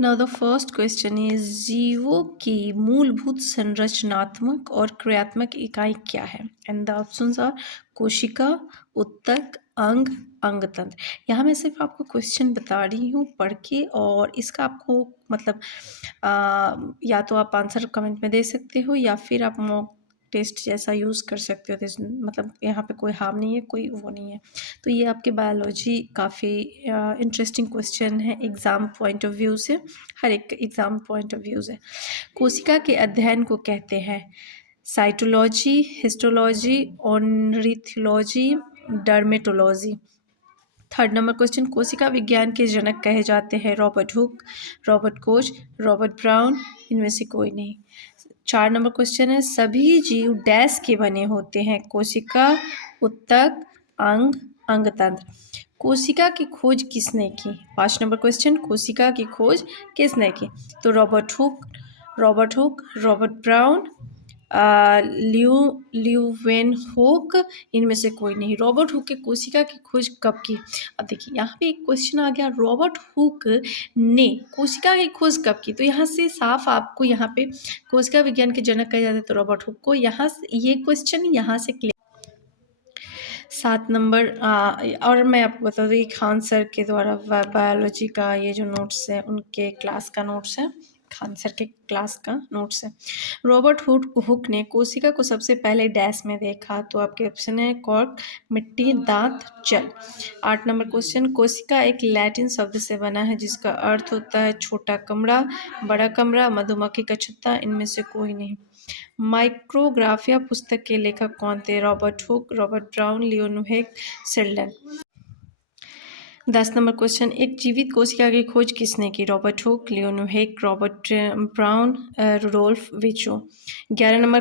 Now the first question is जीवों की मूलभूत संरचनात्मक और क्रियात्मक इकाई क्या है? एंड द ऑप्शंस आर कोशिका, उत्तक, अंग, अंगतंत्र। यहाँ मैं सिर्फ आपको क्वेश्चन बता रही हूँ पढ़ के, और इसका आपको मतलब या तो आप आंसर कमेंट में दे सकते हो या फिर आप मॉक टेस्ट जैसा यूज़ कर सकते हो। मतलब यहाँ पे कोई हार्म नहीं है, कोई वो नहीं है। तो ये आपके बायोलॉजी काफ़ी इंटरेस्टिंग क्वेश्चन है एग्ज़ाम पॉइंट ऑफ व्यू से, हर एक एग्ज़ाम पॉइंट ऑफ व्यू से। कोशिका के अध्ययन को कहते हैं cytology, histology, ornithology, dermatology. Third number question, कोशिका विज्ञान के जनक कहे जाते हैं Robert Hooke, Robert Koch, Robert brown, इनमें से कोई नहीं। 4 नंबर क्वेश्चन है सभी जीव डैश के बने होते हैं? कोशिका, उत्तक, अंग, अंगतंत्र। कोशिका की खोज किसने की? 5 नंबर क्वेश्चन, कोशिका की खोज किसने की? तो रॉबर्ट हुक, रॉबर्ट ब्राउन, ल्यू ल्यूवेनहोक, इनमें से कोई नहीं। रॉबर्ट हुक के कोशिका की खोज कब की? अब देखिए यहाँ पे एक क्वेश्चन आ गया, रॉबर्ट हुक ने कोशिका की खोज कब की? तो यहाँ से साफ आपको यहाँ पे कोशिका विज्ञान के जनक कहे जाते हैं तो रॉबर्ट हुक को, यहाँ से ये क्वेश्चन यहाँ से क्लियर। 7 नंबर और मैं आपको बता दूँ खान सर के द्वारा बायोलॉजी का ये जो नोट्स है उनके क्लास का नोट्स है, खान सर के क्लास का नोट्स है। रॉबर्ट हुक ने कोशिका को सबसे पहले डैश में देखा? तो आपके ऑप्शन है कॉर्क, मिट्टी, दांत, जल। 8 नंबर क्वेश्चन, कोशिका एक लैटिन शब्द से बना है जिसका अर्थ होता है छोटा कमरा, बड़ा कमरा, मधुमक्खी का छत्ता, इनमें से कोई नहीं। माइक्रोग्राफिया पुस्तक के लेखक कौन थे? Robert Hooke, Robert Brown, Leeuwenhoek, Schleiden. 10 number question, एक जीवित कोशिका की खोज किसने की? Robert Hooke, Leeuwenhoek, Robert Brown, Rudolf Virchow. 11 number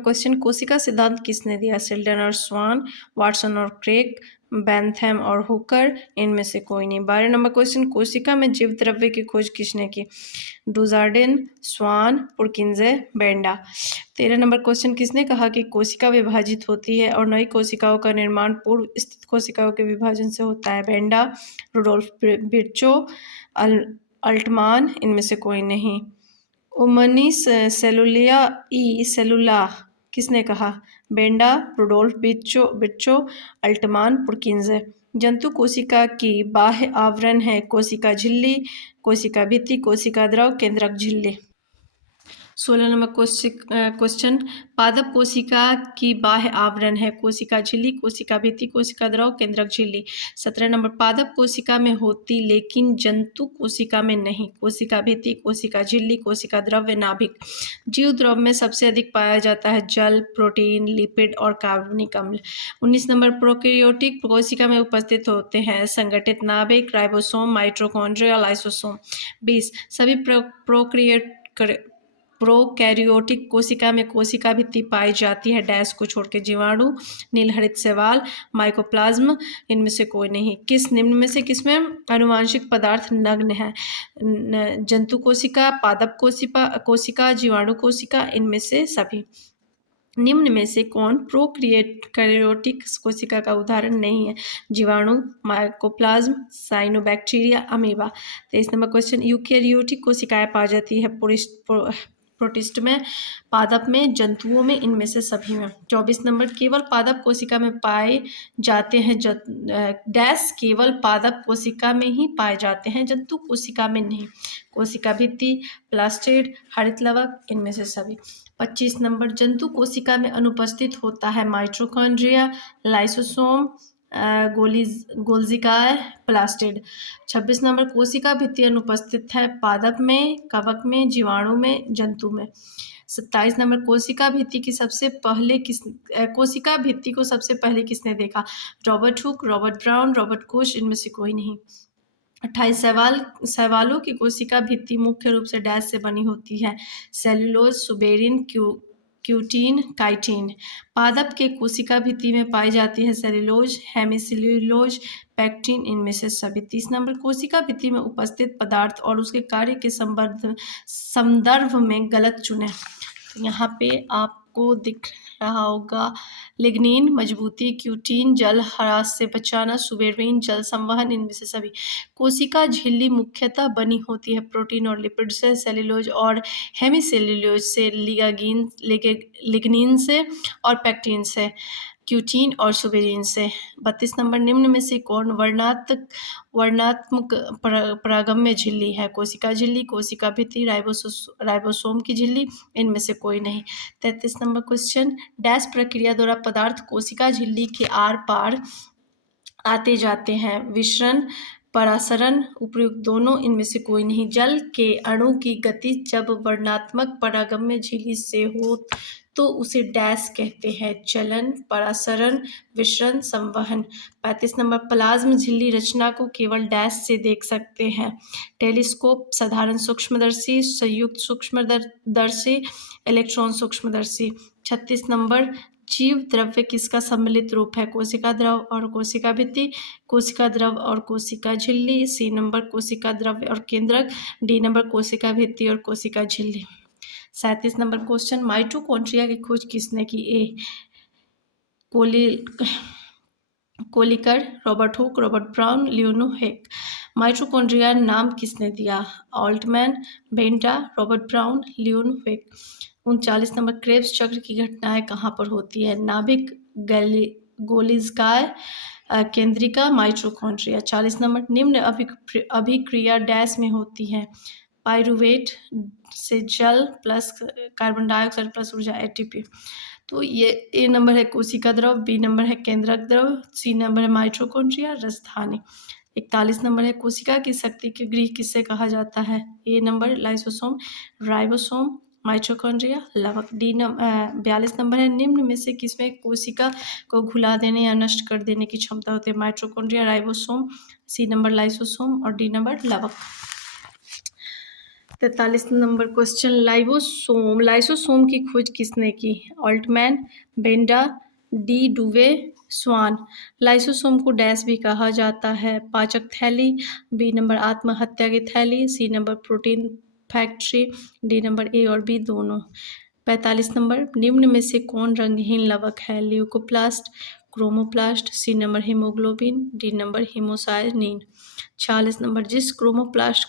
question, कोशिका सिद्धांत किसने दिया? सेल्डन और स्वान, वाटसन और क्रेग, बेंथम और हुकर, इनमें से कोई नहीं। 12 नंबर क्वेश्चन, कोशिका में जीव द्रव्य की खोज किसने की? डुजार्डिन, स्वान, पुरकिंजे, बेंडा। 13 नंबर क्वेश्चन, किसने कहा कि कोशिका विभाजित होती है और नई कोशिकाओं का निर्माण पूर्व स्थित कोशिकाओं के विभाजन से होता है? बेंडा, रुडोल्फ विर्चो, अल्टमान, इनमें से कोई नहीं। ओमनिस सेलुलिया ई सेलुला किसने कहा? Benda, Rudolf Virchow, Altmann, Purkinje. जंतु कोशिका की बाह्य आवरण है कोशिका झिल्ली, कोशिका भित्ति, कोशिका द्रव, केंद्रक झिल्ली। 16 नंबर क्वेश्चन, पादप कोशिका की बाह्य आवरण है कोशिका झिल्ली, कोशिका भित्ति, कोशिका द्रव, केंद्रक झिल्ली। 17 नंबर, पादप कोशिका में होती लेकिन जंतु कोशिका में नहीं? कोशिका भित्ति, कोशिका झिल्ली, कोशिका द्रव्य, नाभिक। जीव द्रव में सबसे अधिक पाया जाता है जल, प्रोटीन, लिपिड और कार्बनिक अम्ल। 19 नंबर, प्रोकैरियोटिक कोशिका में उपस्थित होते हैं संगठित नाभिक, राइबोसोम, माइटोकॉन्ड्रिया, लाइसोसोम। 20 सभी प्रोकैरियोटिक कोशिका में कोशिका भित्ति पाई जाती है डैश को छोड़ के? जीवाणु, नीलहरित शैवाल, माइकोप्लाज्म, इनमें से कोई नहीं। किस निम्न में से किसमें आनुवांशिक पदार्थ नग्न है? जंतु कोशिका, पादप कोशिका, जीवाणु कोशिका, इनमें से सभी। निम्न में से कौन प्रोकैरियोटिक कोशिका का उदाहरण नहीं है? जीवाणु, mycoplasma, cyanobacteria, amoeba. 23 number question, eukaryotic कोशिकाएं पाई जाती है प्रोटिस्ट में, पादप में, जंतुओं में, इनमें से सभी में। 24 नंबर, केवल पादप कोशिका में पाए जाते हैं डैश केवल पादप कोशिका में ही पाए जाते हैं, जंतु कोशिका में नहीं? कोशिका भित्ति, प्लास्टिड, हरित लवक, इनमें से सभी। 25 नंबर, जंतु कोशिका में अनुपस्थित होता है माइटोकॉन्ड्रिया, लाइसोसोम, गोल्जिकाय, प्लास्टिड। 26 नंबर, कोशिका भित्ति अनुपस्थित है पादप में, कवक में, जीवाणु में, जंतु में। 27 नंबर, कोशिका भित्ति को सबसे पहले किसने देखा? Robert Hooke, Robert brown, Robert Koch, इनमें से कोई नहीं। 28 शैवालों की कोशिका भित्ति मुख्य रूप से डैश से बनी होती है? Cellulose, suberin, cutin, chitin. पादप के कोशिका भित्ति में पाई जाती है सेल्यूलोज, हेमिसेल्यूलोज, पैक्टिन, इनमें से सभी। 30 नंबर, कोशिका भित्ति में उपस्थित पदार्थ और उसके कार्य के संदर्भ में गलत चुने। तो यहाँ पे आपको दिख रहा होगा। लिग्निन मजबूती, क्यूटीन जल ह्रास से बचाना, सुबेरिन जल संवहन, इनमें से सभी। कोशिका झिल्ली मुख्यतः बनी होती है प्रोटीन और लिपिड से, सेल्यूलोज और हेमीसेल्यूलोज से, लिग्निन से और पैक्टिन से, क्यूटीन और सुबेरिन से। 32 नंबर, निम्न में से कौन वर्णात्मक परागम्य झिल्ली है? कोशिका झिल्ली, कोशिका भित्ति, राइबोसोम की झिल्ली, इनमें से कोई नहीं। 33 नंबर क्वेश्चन, डैश प्रक्रिया द्वारा पदार्थ कोशिका झिल्ली के आर पार आते जाते हैं? विसरण, परासरण, उपयुक्त दोनों, इनमें से कोई नहीं। जल के अणु की गति जब वर्णात्मक परागम्य झिल्ली से हो तो उसे डैश कहते हैं? चलन, परासरण, विसरण, संवहन। 35 नंबर, प्लाज्म झिल्ली रचना को केवल डैश से देख सकते हैं? टेलीस्कोप, साधारण सूक्ष्मदर्शी, संयुक्त सूक्ष्मदर्शी, इलेक्ट्रॉन सूक्ष्मदर्शी। 36 नंबर, जीव द्रव्य किसका सम्मिलित रूप है? कोशिका द्रव और कोशिका भित्ति, कोशिका द्रव और कोशिका झिल्ली। सी नंबर, कोशिका द्रव्य और केंद्रक। डी नंबर, कोशिका भित्ति और कोशिका झिल्ली। 37 नंबर क्वेश्चन, माइटोकॉन्ड्रिया की खोज किसने की? A Kolliker, Robert Hooke, Robert Brown, Leeuwenhoek. Mitochondria नाम किसने दिया? Altmann, Benda, Robert Brown, Leeuwenhoek. 39 number, Krebs चक्र की घटनाएं कहाँ पर होती है? नाभिक, गोलिस्काय, केंद्रिका, माइटोकॉन्ड्रिया। 40 नंबर, निम्न अभिक्रिया डैश में होती है? पाइरूवेट से जल प्लस कार्बन डाइऑक्साइड प्लस ऊर्जा, एटीपी। तो ये ए नंबर है कोशिका द्रव, बी नंबर है केंद्रक द्रव, सी नंबर है माइटोकॉन्ड्रिया, राजधानी। 41 नंबर है कोशिका की शक्ति के गृह किससे कहा जाता है? A number lysosome, ribosome, mitochondria, लवक। 42 नंबर है, निम्न में से किसमें कोशिका को घुला देने या नष्ट कर देने की क्षमता होती है? Mitochondria, ribosome, C number lysosome और डी नंबर लवक। 43 नंबर क्वेश्चन, लाइसोसोम की खोज किसने की? Altmann, Benda, de Duve, Schwann. Lysosome को डैश भी कहा जाता है? पाचक थैली, बी नंबर आत्महत्या की थैली, C number protein factory, D number A और बी दोनों। 45 नंबर, निम्न में से कौन रंगहीन लवक है? Leucoplast, chromoplast, C number haemoglobin, D number haemocyanin. 46 number, जिस क्रोमोप्लास्ट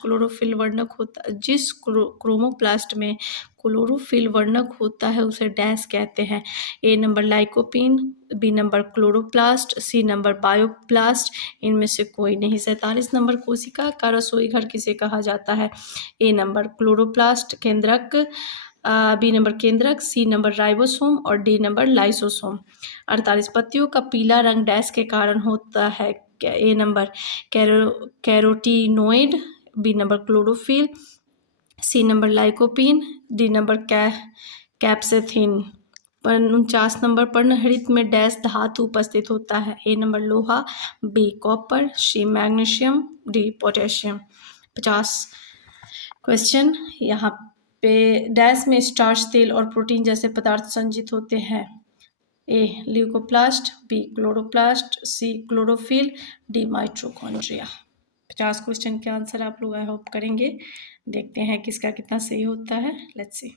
क्रोमोप्लास्ट में क्लोरोफिल वर्णक होता है उसे डैश कहते हैं? A number lycopene, B number chloroplast, C number bioplast, इनमें से कोई नहीं। 47 नंबर, कोशिका का रसोई घर किसे कहा जाता है? ए नंबर क्लोरोप्लास्ट, केंद्रक, बी नंबर केंद्रक, सी नंबर राइबोसोम और डी नंबर लाइसोसोम। 48, पत्तियों का पीला रंग डैश के कारण होता है? A number carotenoid, B number chlorophyll, C number lycopene, D number capsanthin. 49 number, पर्णहरित में डैश धातु उपस्थित होता है? ए नंबर लोहा, B copper, C magnesium, D potassium. 50 question, यहाँ पे डैश में स्टार्च, तेल और प्रोटीन जैसे पदार्थ संचित होते हैं? ए ल्यूकोप्लास्ट, बी क्लोरोप्लास्ट, सी क्लोरोफिल, डी माइटोकॉन्ड्रिया। 50 क्वेश्चन के आंसर आप लोग आई होप करेंगे। देखते हैं किसका कितना सही होता है। Let's see.